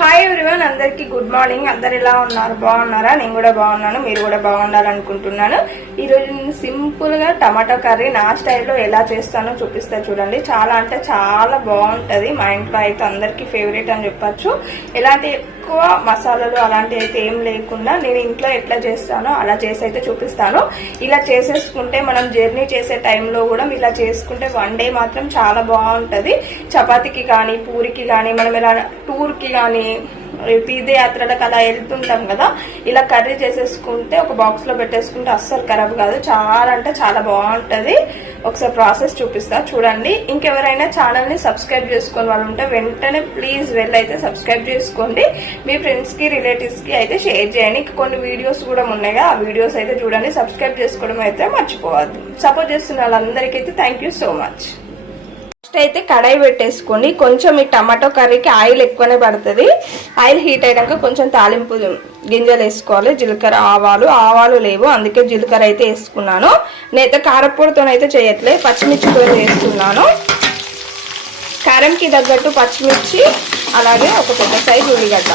Hi everyone, అందరికి good morning. అందరు ఎలా ఉన్నారు? బాగున్నారా? నేను కూడా బాగున్నాను, మీరు కూడా బాగుండాలనుకుంటున్నాను. ఈరోజు నేను సింపుల్ గా టమాటా కర్రీ నా స్టైల్లో ఎలా చేస్తానో చూపిస్తా చూడండి. చాలా అంటే చాలా బాగుంటది. మా ఇంట్లో అయితే అందరికి ఫేవరెట్ అని చెప్పచ్చు. ఎలాంటి ఎక్కువ మసాలాలు అలాంటివి అయితే ఏం లేకుండా నేను ఇంట్లో ఎట్లా చేస్తానో అలా చేసి అయితే చూపిస్తాను. ఇలా చేసేసుకుంటే మనం జర్నీ చేసే టైంలో కూడా ఇలా చేసుకుంటే వన్ డే మాత్రం చాలా బాగుంటది. చపాతీకి కానీ పూరికి కానీ మనం ఇలా టూర్కి కానీ తీర్థయాత్రలకు అలా వెళ్తుంటాం కదా, ఇలా కర్రీ చేసేసుకుంటే ఒక బాక్స్ లో పెట్టేసుకుంటే అస్సలు ఖరాబ్ కాదు. చాలా అంటే చాలా బాగుంటది. ఒకసారి ప్రాసెస్ చూపిస్తా చూడండి. ఇంకెవరైనా ఛానల్ ని సబ్స్క్రైబ్ చేసుకుని వాళ్ళు ఉంటే వెంటనే ప్లీజ్ వెళ్ళైతే సబ్స్క్రైబ్ చేసుకోండి. మీ ఫ్రెండ్స్ కి రిలేటివ్స్ కి అయితే షేర్ చేయండి. కొన్ని వీడియోస్ కూడా ఉన్నాయిగా, ఆ వీడియోస్ అయితే చూడండి. సబ్స్క్రైబ్ చేసుకోవడం అయితే మర్చిపోవద్దు. సపోర్ట్ చేస్తున్న వాళ్ళందరికీ అయితే thank you so much. First అయితే కడాయి పెట్టేసుకొని కొంచెం ఈ టమాటో కర్రీకి ఆయిల్ ఎక్కువనే పడుతుంది. ఆయిల్ హీట్ అయినాక కొంచెం తాలింపు గింజలు వేసుకోవాలి. జీలకర్ర ఆవాలు లేవు, అందుకే జీలకర్ర అయితే వేసుకున్నాను. నేనైతే కారపొడితోనైతే చేయట్లేదు, పచ్చిమిర్చితో వేస్తున్నాను. కారంకి తగ్గట్టు పచ్చిమిర్చి, అలాగే ఒక పెద్ద సైజు ఉల్లిగడ్డ.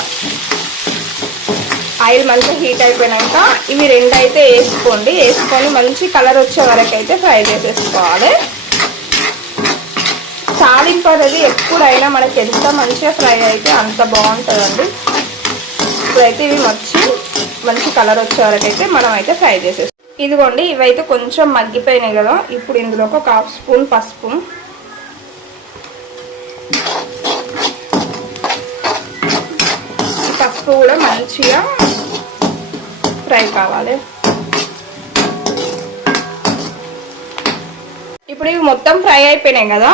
ఆయిల్ మంచిగా హీట్ అయిపోయినాక ఇవి రెండు అయితే వేసుకొని మంచి కలర్ వచ్చే వరకు అయితే ఫ్రై చేసేసుకోవాలి. తాలింపు అనేది ఎప్పుడైనా మనకి ఎంత మంచిగా ఫ్రై అయితే అంత బాగుంటుందండి. ఇప్పుడైతే ఇవి మంచి కలర్ వచ్చే వరకు అయితే మనం అయితే ఫ్రై చేసేస్తాం. ఇదిగోండి, ఇవైతే కొంచెం మగ్గిపోయినాయి కదా. ఇప్పుడు ఇందులోకి ఒక హాఫ్ స్పూన్ పసుపు, పసుపు కూడా మంచిగా ఫ్రై కావాలి. ఇప్పుడు ఇవి మొత్తం ఫ్రై అయిపోయినాయి కదా,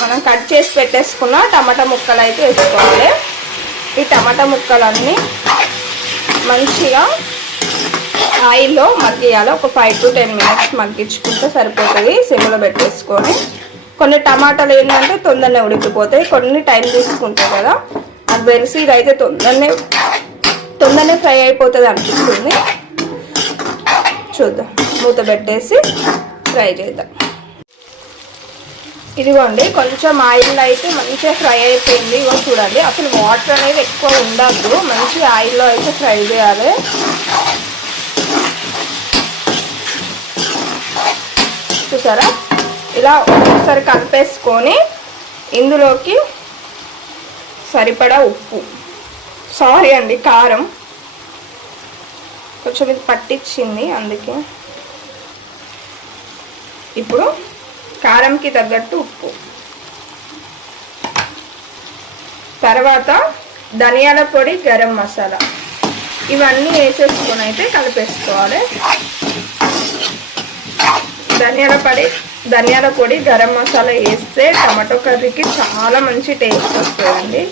మనం కట్ చేసి పెట్టేసుకున్న టమాటా ముక్కలు అయితే వేసుకోవాలి. ఈ టమాటా ముక్కలన్నీ మంచిగా ఆయిల్లో మగ్గియాలి. ఒక 5 to 10 minutes మగ్గించుకుంటే సరిపోతుంది. సిమ్లో పెట్టేసుకొని. కొన్ని టమాటాలు ఏంటంటే తొందరనే ఉడికిపోతాయి, కొన్ని టైం తీసుకుంటాయి కదా. అది తెలిసి ఇదైతే తొందరనే ఫ్రై అయిపోతుంది అనిపిస్తుంది. చూద్దాం, మూత పెట్టేసి ఫ్రై చేద్దాం. ఇదిగోండి, కొంచెం ఆయిల్ అయితే మంచిగా ఫ్రై అయిపోయింది. ఇగో చూడండి, అసలు వాటర్ అనేది ఎక్కువ ఉండద్దు, మంచి ఆయిల్లో అయితే ఫ్రై చేయాలి. చూసారా, ఇలా ఒకసారి కలిపేసుకొని ఇందులోకి సరిపడా ఉప్పు, సారీ అండి కారం కొంచెం ఇది పట్టించింది అందుకే. ఇప్పుడు కారంకి తగ్గట్టు ఉప్పు, తర్వాత ధనియాల పొడి, గరం మసాలా ఇవన్నీ వేసేసుకొని అయితే కలిపేసుకోవాలి. ధనియాల పొడి, గరం మసాలా వేస్తే టమాటో కర్రీకి చాలా మంచి టేస్ట్ వస్తుందండి.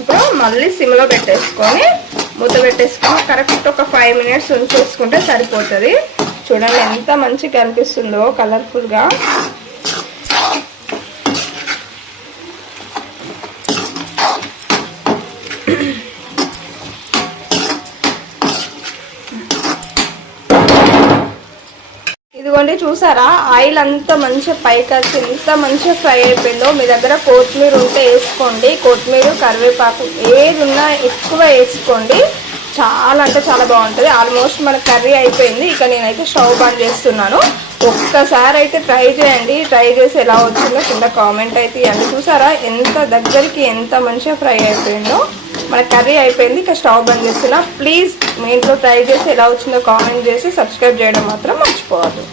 ఇప్పుడు మళ్ళీ సిమ్లో పెట్టేసుకొని మూత పెట్టేసుకొని కరెక్ట్ ఒక 5 minutes ఉంచేసుకుంటే సరిపోతుంది. చూడండి ఎంత మంచిగా కనిపిస్తుందో కలర్ఫుల్గా. ఇదిగోండి, చూసారా ఆయిల్ అంతా మంచిగా పైకి వచ్చి ఎంత మంచిగా ఫ్రై అయిపోయిందో. మీ దగ్గర కొత్తిమీర ఉంటే వేసుకోండి, కొత్తిమీర కరివేపాకు ఏది ఉన్నా ఎక్కువ వేసుకోండి. చాలా అంటే చాలా బాగుంటుంది. ఆల్మోస్ట్ మన కర్రీ అయిపోయింది. ఇక నేనైతే స్టవ్ బంద్ చేస్తున్నాను. ఒక్కసారి అయితే ట్రై చేయండి. ట్రై చేసి ఎలా వచ్చిందో కింద కామెంట్ అయితే ఇవ్వండి. చూసారా ఎంత దగ్గరికి ఎంత మంచిగా ఫ్రై అయిపోయిందో. మన కర్రీ అయిపోయింది. ఇక స్టవ్ బంద్ చేస్తున్నా. ప్లీజ్ మీ ఇంట్లో ట్రై చేసి ఎలా వచ్చిందో కామెంట్ చేసి సబ్స్క్రైబ్ చేయడం మాత్రం మర్చిపోవద్దు.